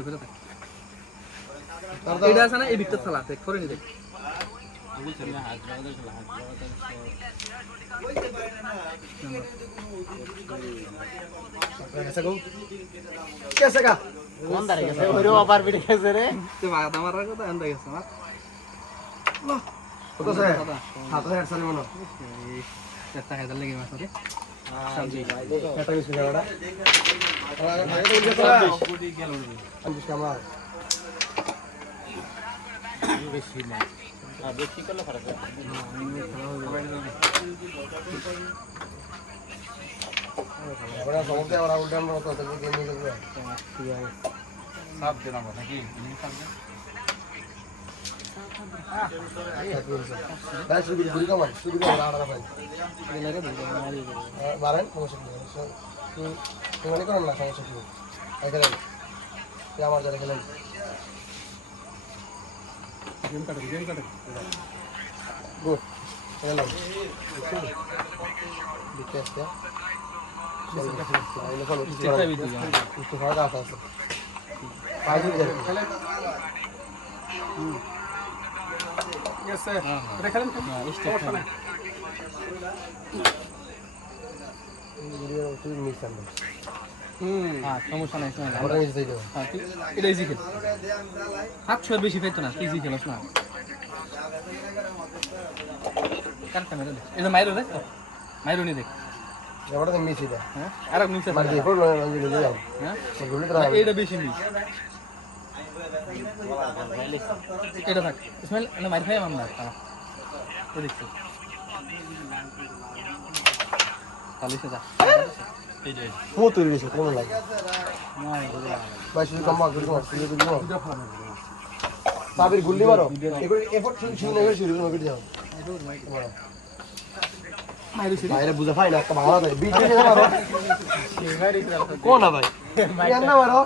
video করে দেখ এটা আছে না এই ভিতর চালা দেখ করে নি দেখ कैसे का अंदर गए ओरे ऊपर भी कैसे रे ते बात हमारा को तो अंदर गया समझ तो से हाथ से हेडसेट मनो कितना है लगे मास रे समझी कटा किस जगह हम किस काम बेसी ना हां बेसी करले फरक है बड़ा समझते और उल्टा में होता है तो गेम में ठीक है साफ देना पड़ता है कि नहीं साफ दे हां शुरू का मान शुरू का आड़ा भाई ये लगे दे मारी बारन समस्या तो मैंने कौन ना समस्या की आई करे क्या मार जा खेलन गेम काट गुड खेलन दिक्कत क्या ये लोग चिट्ठा भी दिया इसको फायदा आता है फायदा भी है यस सर खेलन स्टेप वीडियो तो मिस कर दो हां সমস্যা নাই শোনা আমরা মিস দিয়ে দেব हां এটা ইজি খেল হাত ছোট বেশি পেতো না ইজি খেলছ না কার ক্যামেরা দে এটা মাইরো রে মাইরো নি দেখ এবারে তো মিস এটা হ্যাঁ আর মিস আছে মার দিয়ে ফোন নিয়ে যাও হ্যাঁ গুলি করা এটা বেশি মিস এটা থাক ইসমাইল না মাইর খাই আমরা তো দেখছি তালিশে যা এই যে ও তুই রেছে কোন লাগে ভাই শুধু কম মার করো শুধু দিও সাবির গুলি মারো এগুলো এফোর্ট শুরু না করে শুরু করে যাও মাইরে বুঝা ভাই না একটা ভালো দেয় বিট দিয়ে মারো কোন না ভাই মাইর না মারো